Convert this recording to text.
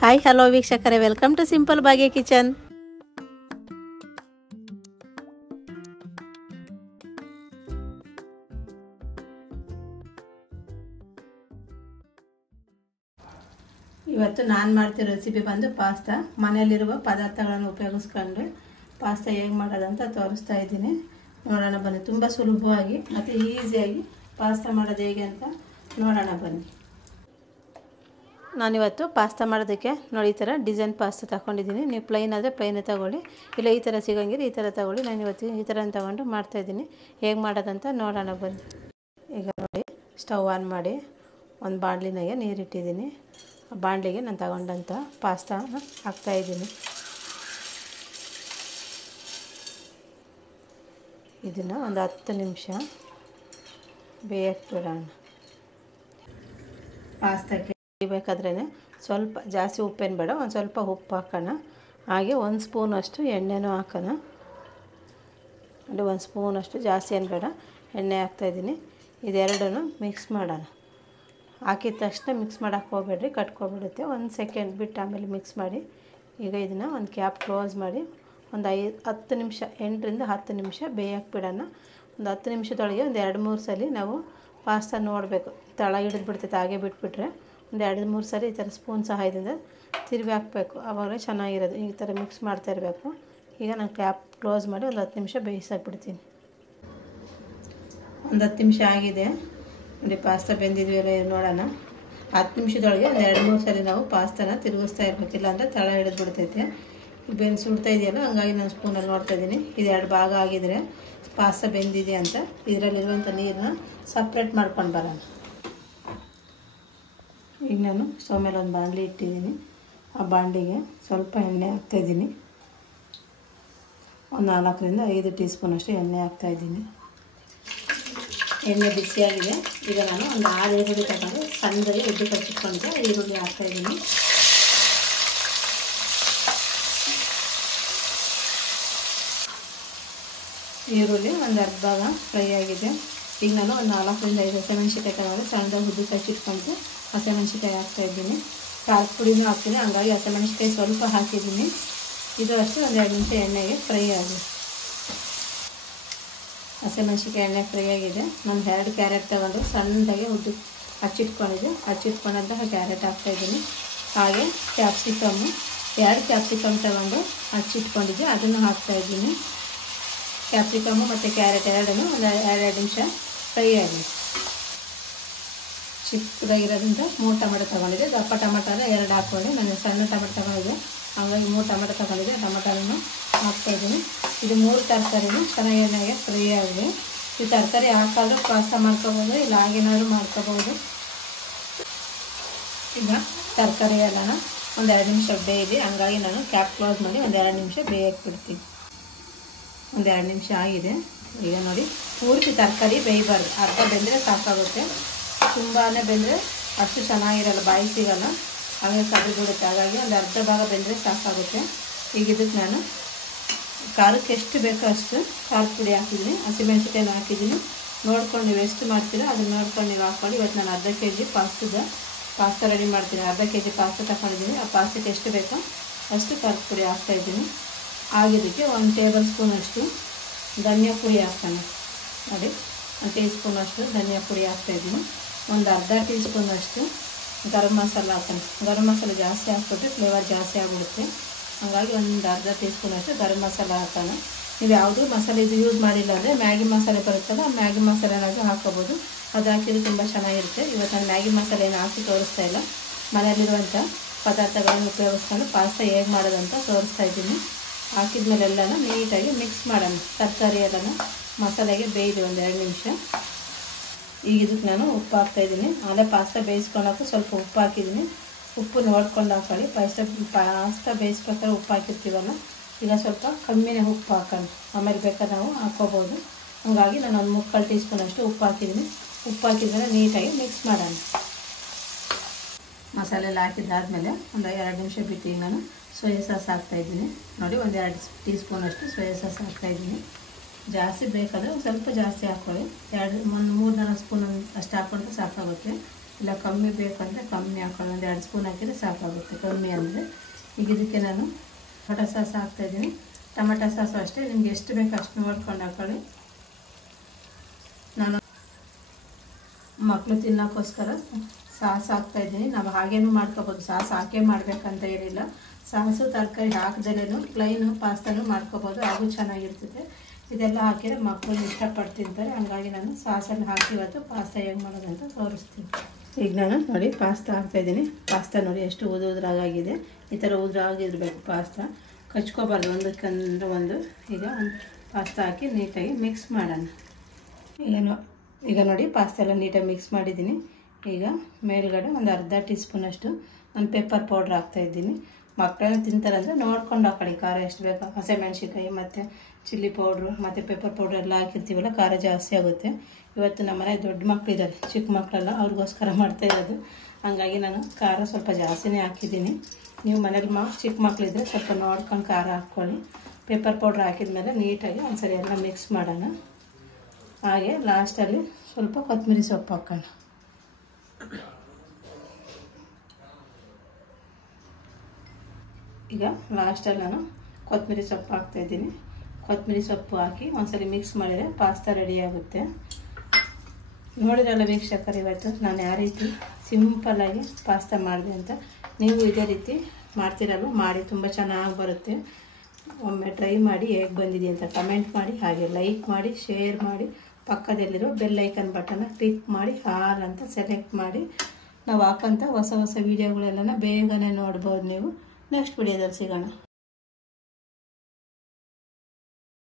Hi hello ವೀಕ್ಷಕರೇ, welcome to simple Bhagya kitchen. ಇವತ್ತು ನಾನು ಮಾಡ್ತಿರೋ ರೆಸಿಪಿ ಬಂದು ಪಾಸ್ತಾ. ಮನೆಯಲ್ಲಿರುವ ಪದಾರ್ಥಗಳನ್ನು ಉಪಯೋಗಿಸ್ಕೊಂಡು ಪಾಸ್ತಾ ಹೇಗೆ ಮಾಡೋದಂತ ತೋರಿಸ್ತಾ ಇದ್ದೀನಿ. ನೋಡೋಣ ಬನ್ನಿ. ತುಂಬ ಸುಲಭವಾಗಿ ಮತ್ತು ಈಸಿಯಾಗಿ ಪಾಸ್ತಾ ಮಾಡೋದು ಹೇಗೆ ಅಂತ ನೋಡೋಣ ಬನ್ನಿ. ನಾನಿವತ್ತು ಪಾಸ್ತಾ ಮಾಡೋದಕ್ಕೆ ನೋಡಿ ಈ ಥರ ಡಿಸೈನ್ ಪಾಸ್ತಾ ತಗೊಂಡಿದ್ದೀನಿ. ನೀವು ಪ್ಲೈನ್ ಆದರೆ ಪ್ಲೈನೇ ತಗೊಳ್ಳಿ, ಇಲ್ಲ ಈ ಥರ ಸಿಗೋಂಗಿದ್ರೆ ಈ ಥರ ತಗೊಳ್ಳಿ. ನಾನು ಇವತ್ತು ಈ ಥರ ತೊಗೊಂಡು ಮಾಡ್ತಾಯಿದ್ದೀನಿ. ಹೇಗೆ ಮಾಡೋದಂತ ನೋಡೋಣ ಬನ್ನಿ. ಈಗ ನೋಡಿ, ಸ್ಟವ್ ಆನ್ ಮಾಡಿ ಒಂದು ಬಾಣಲಿನಾಗೆ ನೀರಿಟ್ಟಿದ್ದೀನಿ. ಆ ಬಾಣಲಿಗೆ ನಾನು ತಗೊಂಡಂಥ ಪಾಸ್ತಾನ ಹಾಕ್ತಾಯಿದ್ದೀನಿ. ಇದನ್ನು ಒಂದು 10 ನಿಮಿಷ ಬೇಯಕ್ಕೆ ಬಿಡೋಣ. ಪಾಸ್ತಾಕ್ಕೆ ಬೇಕಾದ್ರೇ ಸ್ವಲ್ಪ ಜಾಸ್ತಿ ಉಪ್ಪೇನು ಬೇಡ, ಒಂದು ಸ್ವಲ್ಪ ಉಪ್ಪು ಹಾಕೋಣ. ಹಾಗೆ 1 ಸ್ಪೂನಷ್ಟು ಎಣ್ಣೆನೂ ಹಾಕೋಣ. ಅಲ್ಲಿ 1 ಸ್ಪೂನಷ್ಟು, ಜಾಸ್ತಿ ಏನು ಬೇಡ, ಎಣ್ಣೆ ಹಾಕ್ತಾಯಿದ್ದೀನಿ. ಇದೆರಡೂ ಮಿಕ್ಸ್ ಮಾಡೋಣ. ಹಾಕಿದ ತಕ್ಷಣ ಮಿಕ್ಸ್ ಮಾಡೋಕ್ಕೆ ಹೋಗ್ಬೇಡ್ರಿ, ಕಟ್ಕೊಬಿಡುತ್ತೆ. 1 ಸೆಕೆಂಡ್ ಬಿಟ್ಟು ಆಮೇಲೆ ಮಿಕ್ಸ್ ಮಾಡಿ. ಈಗ ಇದನ್ನು ಒಂದು ಕ್ಯಾಪ್ ಕ್ಲೋಸ್ ಮಾಡಿ ಒಂದು 10 ನಿಮಿಷ, 8 ರಿಂದ 10 ನಿಮಿಷ ಬೇಯಕ್ಕೆ ಬಿಡೋಣ. ಒಂದು 10 ನಿಮಿಷದೊಳಗೆ ಒಂದು 2-3 ಸಲ ನಾವು ಪಾಸ್ತಾ ನೋಡಬೇಕು. ತಳ ಹಿಡಿದು ಬಿಡ್ತೈತೆ. ಹಾಗೆ ಬಿಟ್ಬಿಟ್ರೆ ಒಂದು 2-3 ಸರಿ ಈ ಥರ ಸ್ಪೂನ್ ಸಹಾಯದಿಂದ ತಿರುವಿ ಹಾಕಬೇಕು. ಆವಾಗಲೇ ಚೆನ್ನಾಗಿರೋದು. ಈ ಥರ ಮಿಕ್ಸ್ ಮಾಡ್ತಾ ಇರಬೇಕು. ಈಗ ನಾನು ಕ್ಯಾಪ್ ಕ್ಲೋಸ್ ಮಾಡಿ ಒಂದು 10 ನಿಮಿಷ ಬೇಯಿಸಾಕ್ಬಿಡ್ತೀನಿ. ಒಂದು 10 ನಿಮಿಷ ಆಗಿದೆ ನೋಡಿ. ಪಾಸ್ತಾ ಬೆಂದಿದ್ವಿಲ್ಲ ನೋಡೋಣ. 10 ನಿಮಿಷದೊಳಗೆ ಒಂದು 2-3 ಸಲ ನಾವು ಪಾಸ್ತಾನ ತಿರುಗಿಸ್ತಾ ಇರಬೇಕಿಲ್ಲ ಅಂದರೆ ತಳ ಹಿಡಿದು ಬಿಡ್ತೈತೆ. ಬೆಂದು ಸುಡ್ತಾ ಇದೆಯಲ್ಲ, ಹಂಗಾಗಿ ನಾನು ಸ್ಪೂನಲ್ಲಿ ನೋಡ್ತಾಯಿದ್ದೀನಿ. ಇದು 2 ಭಾಗ ಆಗಿದ್ರೆ ಪಾಸ್ತಾ ಬೆಂದಿದೆ ಅಂತ. ಇದರಲ್ಲಿರುವಂಥ ನೀರನ್ನ ಸಪ್ರೇಟ್ ಮಾಡ್ಕೊಂಡು ಬರೋಣ. ಈಗ ನಾನು ಸ್ಟವ್ ಮೇಲೆ ಒಂದು ಬಾಣಲಿ ಇಟ್ಟಿದ್ದೀನಿ. ಆ ಬಾಣಲಿಗೆ ಸ್ವಲ್ಪ ಎಣ್ಣೆ ಹಾಕ್ತಾಯಿದ್ದೀನಿ. ಒಂದು 4 ರಿಂದ 5 ಟೀ ಸ್ಪೂನಷ್ಟು ಎಣ್ಣೆ ಹಾಕ್ತಾಯಿದ್ದೀನಿ. ಎಣ್ಣೆ ಬಿಸಿಯಾಗಿದೆ. ಈಗ ನಾನು ಒಂದು 6 ಈರುಳ್ಳಿ ತಗೊಂಡು ಸಣ್ಣದಾಗಿ ಉದ್ದು ಕಚ್ಚಿಟ್ಕೊಂಡು ಈರುಳ್ಳಿ ಹಾಕ್ತಾಯಿದ್ದೀನಿ. ಈರುಳ್ಳಿ ಒಂದು ಅರ್ಧ ಭಾಗ ಫ್ರೈ ಆಗಿದೆ. ಈಗ ನಾನು ಒಂದು 4 ರಿಂದ 5 ಹಸಿಮೆಣ್ಸಿಕಾಯಿ ತಗೊಂಡು ಸಣ್ಣದಾಗಿ ಉದ್ದು ಕಚ್ಚಿಟ್ಕೊಂಡು ಹಸಿಮೆಣ್ಸಿಕಾಯಿ ಹಾಕ್ತಾಯಿದ್ದೀನಿ. ಖಾರದ ಪುಡಿನೂ ಹಾಕ್ತೀನಿ, ಹಂಗಾಗಿ ಹಸಿಮೆಣ್ಸಿಕಾಯಿ ಸ್ವಲ್ಪ ಹಾಕಿದ್ದೀನಿ. ಇದು ಅಷ್ಟು ಒಂದು 2 ನಿಮಿಷ ಎಣ್ಣೆಗೆ ಫ್ರೈ ಆಗಿದೆ. ಹಸಿಮೆಣ್ಸಿಕಾಯಿ ಎಣ್ಣೆ ಫ್ರೈ ಆಗಿದೆ. ನಾನು 2 ಕ್ಯಾರೆಟ್ ತಗೊಂಡು ಸಣ್ಣದಾಗಿ ಉದ್ದು ಹಚ್ಚಿಟ್ಕೊಂಡಂತಹ ಕ್ಯಾರೆಟ್ ಹಾಕ್ತಾಯಿದ್ದೀನಿ. ಹಾಗೆ ಕ್ಯಾಪ್ಸಿಕಮ್ಮು 2 ಕ್ಯಾಪ್ಸಿಕಮ್ ತಗೊಂಡು ಹಚ್ಚಿಟ್ಕೊಂಡಿದ್ದೆ, ಅದನ್ನು ಹಾಕ್ತಾಯಿದ್ದೀನಿ. ಕ್ಯಾಪ್ಸಿಕಮ್ಮು ಮತ್ತು ಕ್ಯಾರೆಟ್ ಎರಡೂ ಒಂದು 2 ನಿಮಿಷ ಫ್ರೈ ಆಗಿದೆ. ಚಿಕ್ಕದಾಗಿರೋದ್ರಿಂದ 3 ಟೊಮೆಟೊ ತೊಗೊಂಡಿದ್ದೆ. ದಪ್ಪ ಟೊಮೆಟೊನ 2 ಹಾಕ್ಕೊಳ್ಳಿ. ನಾನು ಸಣ್ಣ ಟೊಮೆಟೊ ತೊಗೊಂಡಿದ್ದೆ, ಹಾಗಾಗಿ 3 ಟೊಮೆಟೊ ತೊಗೊಂಡಿದ್ದೆ. ಟೊಮೆಟೊನೂ ಹಾಕ್ತಾಯಿದ್ದೀನಿ. ಇದು 3 ತರಕಾರಿನೂ ಚೆನ್ನಾಗಿ ಎಣ್ಣೆಗೆ ಫ್ರೈ ಆಗಿದೆ. ಈ ತರಕಾರಿ ಹಾಕಾದ್ರೂ ಪಾಸ್ತಾ ಮಾಡ್ಕೋಬೋದು, ಇಲ್ಲ ಹಾಗೇನಾದ್ರೂ ಮಾಡ್ಕೋಬೋದು. ಈಗ ತರಕಾರಿ ಎಲ್ಲನ ಒಂದು 2 ನಿಮಿಷ ಬೇಯಿದೆ, ಹಂಗಾಗಿ ನಾನು ಕ್ಯಾಪ್ ಕ್ಲೋಸ್ ಮಾಡಿ ಒಂದು 2 ನಿಮಿಷ ಬೇಯಕ್ಕೆ ಬಿಡ್ತೀನಿ. ಒಂದು 2 ನಿಮಿಷ ಆಗಿದೆ. ಈಗ ನೋಡಿ, ಪೂರ್ತಿ ತರಕಾರಿ ಬೇಯಬಾರ್ದು, ಅರ್ಧ ಬೆಂದರೆ ಸಾಕಾಗುತ್ತೆ. ತುಂಬಾ ಬೆಂದರೆ ಅಷ್ಟು ಚೆನ್ನಾಗಿರಲ್ಲ, ಬಾಯಿ ಸಿಗಲ್ಲ, ಹಾಗೆ ಕರಿಬಿಡುತ್ತೆ. ಹಾಗಾಗಿ ಒಂದು ಅರ್ಧ ಭಾಗ ಬೆಂದರೆ ಸಾಕಾಗುತ್ತೆ. ಈಗ ಇದಕ್ಕೆ ನಾನು ಖಾರಕ್ಕೆ ಎಷ್ಟು ಬೇಕೋ ಅಷ್ಟು ಖಾರದ ಪುಡಿ ಹಾಕಿದ್ದೀನಿ, ಹಸಿಮೆಣ್ಸಿಕಾಯನ್ನು ಹಾಕಿದ್ದೀನಿ. ನೋಡ್ಕೊಂಡು ನೀವು ಎಷ್ಟು ಮಾಡ್ತೀರೋ ಅದನ್ನು ನೋಡ್ಕೊಂಡು ನೀವು ಹಾಕ್ಕೊಂಡು. ಇವತ್ತು ನಾನು ಅರ್ಧ kg ಪಾಸ್ತಾ ರೆಡಿ ಮಾಡ್ತೀನಿ. ಅರ್ಧ kg ಪಾಸ್ತಾ ತಗೊಂಡಿದ್ದೀನಿ. ಆ ಪಾಸ್ತಾಕ್ಕೆ ಎಷ್ಟು ಬೇಕೋ ಅಷ್ಟು ಖಾರದ ಪುಡಿ ಹಾಕ್ತಾಯಿದ್ದೀನಿ. ಆಗಿದ್ದಕ್ಕೆ 1 ಟೇಬಲ್ ಸ್ಪೂನಷ್ಟು ಧನಿಯಾ ಪುಡಿ ಹಾಕ್ತಾನೆ ನೋಡಿ. 1 ಟೀ ಸ್ಪೂನಷ್ಟು ಧನಿಯಾ ಪುಡಿ ಹಾಕ್ತಾಯಿದ್ದೀನಿ. ಒಂದು ಅರ್ಧ ಟೀ ಸ್ಪೂನಷ್ಟು ಗರಂ ಮಸಾಲ ಹಾಕ್ತಾನೆ. ಗರಂ ಮಸಾಲೆ ಜಾಸ್ತಿ ಹಾಕ್ಬಿಟ್ರೆ ಫ್ಲೇವರ್ ಜಾಸ್ತಿ ಆಗಿಬಿಡುತ್ತೆ. ಹಾಗಾಗಿ ಒಂದು ಅರ್ಧ ಟೀ ಸ್ಪೂನಷ್ಟು ಗರಂ ಮಸಾಲ ಹಾಕೋಣ. ನೀವು ಯಾವುದೂ ಮಸಾಲೆ ಇದು ಯೂಸ್ ಮಾಡಿಲ್ಲ ಅಂದರೆ ಮ್ಯಾಗಿ ಮಸಾಲೆ ಬರುತ್ತಲ್ಲ, ಮ್ಯಾಗಿ ಮಸಾಲೆನಾಗೂ ಹಾಕೋಬೋದು. ಅದು ಹಾಕಿದ್ರೆ ತುಂಬ ಚೆನ್ನಾಗಿರುತ್ತೆ. ಇವತ್ತು ನಾನು ಮ್ಯಾಗಿ ಮಸಾಲೆ ಏನು ಹಾಕಿ ತೋರಿಸ್ತಾ ಇಲ್ಲ, ಮನೆಯಲ್ಲಿರುವಂಥ ಪದಾರ್ಥಗಳನ್ನು ಉಪಯೋಗಿಸ್ಕೊಂಡು ಪಾಸ್ತಾ ಹೇಗೆ ಮಾಡೋದಂತ ತೋರಿಸ್ತಾ ಇದ್ದೀನಿ. ಹಾಕಿದ್ಮೇಲೆ ಎಲ್ಲನೂ ನೀಟಾಗಿ ಮಿಕ್ಸ್ ಮಾಡೋಣ. ತರಕಾರಿ ಎಲ್ಲನೂ ಮಸಾಲೆಗೆ ಬೇಯಿದೆ ಒಂದು 2 ನಿಮಿಷ. ಈಗ ಇದಕ್ಕೆ ನಾನು ಉಪ್ಪು ಹಾಕ್ತಾಯಿದ್ದೀನಿ. ಆಮೇಲೆ ಪಾಸ್ತಾ ಬೇಯಿಸ್ಕೊಳ್ಳೋಕ್ಕೂ ಸ್ವಲ್ಪ ಉಪ್ಪು ಹಾಕಿದ್ದೀನಿ. ಉಪ್ಪು ನೋಡ್ಕೊಂಡು ಹಾಕೊಳ್ಳಿ. ಪಾಸ್ತಾ ಬೇಯಿಸ್ಬೇಕಾದ್ರೆ ಉಪ್ಪು ಹಾಕಿರ್ತೀವಲ್ಲ, ಈಗ ಸ್ವಲ್ಪ ಕಮ್ಮಿನೇ ಉಪ್ಪು ಹಾಕೋಣ. ಆಮೇಲೆ ಬೇಕಾದ್ರೆ ನಾವು ಹಾಕ್ಕೋಬೋದು. ಹಾಗಾಗಿ ನಾನು ಒಂದು 3/4 ಟೀ ಸ್ಪೂನಷ್ಟು ಉಪ್ಪು ಹಾಕಿದ್ದೀನಿ. ಉಪ್ಪು ಹಾಕಿದ್ಮೇಲೆ ನೀಟಾಗಿ ಮಿಕ್ಸ್ ಮಾಡೋಣ. ಮಸಾಲೆ ಎಲ್ಲ ಹಾಕಿದ್ದಾದಮೇಲೆ ಒಂದು 2 ನಿಮಿಷ ಬಿಟ್ಟು ಈಗ ನಾನು ಸೋಯಾ ಸಾಸ್ ಹಾಕ್ತಾಯಿದ್ದೀನಿ. ನೋಡಿ, ಒಂದು 2 ಟೀ ಸ್ಪೂನಷ್ಟು ಸೋಯಾ ಸಾಸ್ ಹಾಕ್ತಾಯಿದ್ದೀನಿ. ಜಾಸ್ತಿ ಬೇಕಾದರೆ ಒಂದು ಸ್ವಲ್ಪ ಜಾಸ್ತಿ ಹಾಕ್ಕೊಳ್ಳಿ. 1-3-4 ಸ್ಪೂನ್ ಅಷ್ಟು ಹಾಕ್ಕೊಂಡ್ರೆ ಸಾಕಾಗುತ್ತೆ. ಇಲ್ಲ ಕಮ್ಮಿ ಬೇಕಂದರೆ ಕಮ್ಮಿ ಹಾಕೊಳ್ಳಿ, ಒಂದು 2 ಸ್ಪೂನ್ ಹಾಕಿದರೆ ಸಾಕಾಗುತ್ತೆ. ಕಮ್ಮಿ ಅಂದರೆ ಈಗ ಇದಕ್ಕೆ ನಾನು ಟೊಮೆಟೊ ಸಾಸ್ ಹಾಕ್ತಾಯಿದ್ದೀನಿ. ಟೊಮೆಟೊ ಸಾಸು ಅಷ್ಟೇ ನಿಮ್ಗೆ ಎಷ್ಟು ಬೇಕು ಅಷ್ಟು ನೋಡ್ಕೊಂಡು ಹಾಕೊಳ್ಳಿ. ನಾನು ಮಕ್ಕಳು ತಿನ್ನೋಕ್ಕೋಸ್ಕರ ಸಾಸ್ ಹಾಕ್ತಾಯಿದ್ದೀನಿ. ನಾವು ಹಾಗೇನೂ ಮಾಡ್ಕೊಬೋದು, ಸಾಸ್ ಹಾಕೇ ಮಾಡಬೇಕಂತ ಏನಿಲ್ಲ. ಸಾಸು ತರಕಾರಿ ಹಾಕ್ದಲೇನು ಪ್ಲೈನು ಪಾಸ್ತಾನು ಮಾಡ್ಕೊಬೋದು, ಹಾಗೂ ಚೆನ್ನಾಗಿರ್ತದೆ. ಇದೆಲ್ಲ ಹಾಕಿದರೆ ಮಕ್ಕಳು ಇಷ್ಟಪಟ್ಟು ತಿಂತಾರೆ. ಹಂಗಾಗಿ ನಾನು ಸಾಸಲ್ಲಿ ಹಾಕಿ ಇವತ್ತು ಪಾಸ್ತಾ ಹೇಗೆ ಮಾಡೋದಂತ ತೋರಿಸ್ತೀನಿ. ಈಗ ನಾನು ನೋಡಿ ಪಾಸ್ತಾ ಹಾಕ್ತಾಯಿದ್ದೀನಿ. ಪಾಸ್ತಾ ನೋಡಿ ಎಷ್ಟು ಉದುರಾಗಿದೆ. ಈ ಥರ ಉದುರಾಗಿರ್ಬೇಕು ಪಾಸ್ತಾ, ಕಚ್ಕೋಬಾರ್ದು ಒಂದಕ್ಕಂದ್ರೆ ಒಂದು. ಈಗ ಒಂದು ಪಾಸ್ತಾ ಹಾಕಿ ನೀಟಾಗಿ ಮಿಕ್ಸ್ ಮಾಡೋಣ. ಈಗ ನೋಡಿ ಪಾಸ್ತಾ ಎಲ್ಲ ನೀಟಾಗಿ ಮಿಕ್ಸ್ ಮಾಡಿದ್ದೀನಿ. ಈಗ ಮೇಲ್ಗಡೆ ಒಂದು ಅರ್ಧ ಟೀ ಸ್ಪೂನಷ್ಟು ನಾನು ಪೆಪ್ಪರ್ ಪೌಡ್ರ್ ಹಾಕ್ತಾಯಿದ್ದೀನಿ. ಮಕ್ಕಳೆಲ್ಲ ತಿಂತಾರಂದರೆ ನೋಡ್ಕೊಂಡು ಹಾಕೊಳ್ಳಿ ಖಾರ ಎಷ್ಟು ಬೇಕು. ಹಸಿಮೆಣ್ಸಿನ್ಕಾಯಿ ಮತ್ತು ಚಿಲ್ಲಿ ಪೌಡ್ರು ಮತ್ತು ಪೆಪ್ಪರ್ ಪೌಡ್ರ್ ಎಲ್ಲ ಹಾಕಿರ್ತೀವಲ್ಲ, ಖಾರ ಜಾಸ್ತಿ ಆಗುತ್ತೆ. ಇವತ್ತು ನಮ್ಮ ಮನೆ ದೊಡ್ಡ ಮಕ್ಕಳಿದ್ದಾರೆ, ಚಿಕ್ಕ ಮಕ್ಕಳೆಲ್ಲ, ಅವ್ರಿಗೋಸ್ಕರ ಮಾಡ್ತಾಯಿರೋದು. ಹಾಗಾಗಿ ನಾನು ಖಾರ ಸ್ವಲ್ಪ ಜಾಸ್ತಿನೇ ಹಾಕಿದ್ದೀನಿ. ನೀವು ಮನೇಲಿ ಚಿಕ್ಕ ಮಕ್ಕಳಿದ್ರೆ ಸ್ವಲ್ಪ ನೋಡ್ಕೊಂಡು ಖಾರ ಹಾಕ್ಕೊಳ್ಳಿ. ಪೆಪ್ಪರ್ ಪೌಡ್ರ್ ಹಾಕಿದ್ಮೇಲೆ ನೀಟಾಗಿ ಒಂದ್ಸರಿ ಎಲ್ಲ ಮಿಕ್ಸ್ ಮಾಡೋಣ. ಹಾಗೆ ಲಾಸ್ಟಲ್ಲಿ ಸ್ವಲ್ಪ ಕೊತ್ತಂಬರಿ ಸೊಪ್ಪು ಹಾಕೋಣ. ಈಗ ಲಾಸ್ಟಲ್ಲಿ ನಾನು ಕೊತ್ತಂಬರಿ ಸೊಪ್ಪು ಹಾಕ್ತಾಯಿದ್ದೀನಿ. ಕೊತ್ತಂಬರಿ ಸೊಪ್ಪು ಹಾಕಿ ಒಂದ್ಸರಿ ಮಿಕ್ಸ್ ಮಾಡಿದರೆ ಪಾಸ್ತಾ ರೆಡಿ ಆಗುತ್ತೆ. ನೋಡಿರಲ್ಲ ವೀಕ್ಷಕರು, ಇವತ್ತು ನಾನು ಯಾವ ರೀತಿ ಸಿಂಪಲ್ಲಾಗಿ ಪಾಸ್ತಾ ಮಾಡಿದೆ ಅಂತ. ನೀವು ಇದೇ ರೀತಿ ಮಾಡ್ತಿರಲ್ಲ, ಮಾಡಿ ತುಂಬ ಚೆನ್ನಾಗಿ ಬರುತ್ತೆ. ಒಮ್ಮೆ ಟ್ರೈ ಮಾಡಿ ಹೇಗೆ ಬಂದಿದೆ ಅಂತ ಕಮೆಂಟ್ ಮಾಡಿ. ಹಾಗೆ ಲೈಕ್ ಮಾಡಿ, ಶೇರ್ ಮಾಡಿ, ಪಕ್ಕದಲ್ಲಿರೋ ಬೆಲ್ ಐಕನ್ ಬಟನ್ನ ಕ್ಲಿಕ್ ಮಾಡಿ ಆಲ್ ಅಂತ ಸೆಲೆಕ್ಟ್ ಮಾಡಿ. ನಾವು ಹಾಕೋಂಥ ಹೊಸ ಹೊಸ ವೀಡಿಯೋಗಳೆಲ್ಲ ಬೇಗನೆ ನೋಡ್ಬೋದು ನೀವು. ನೆಕ್ಸ್ಟ್ ವಿಡಿಯೋದಲ್ಲಿ ಸಿಗೋಣ.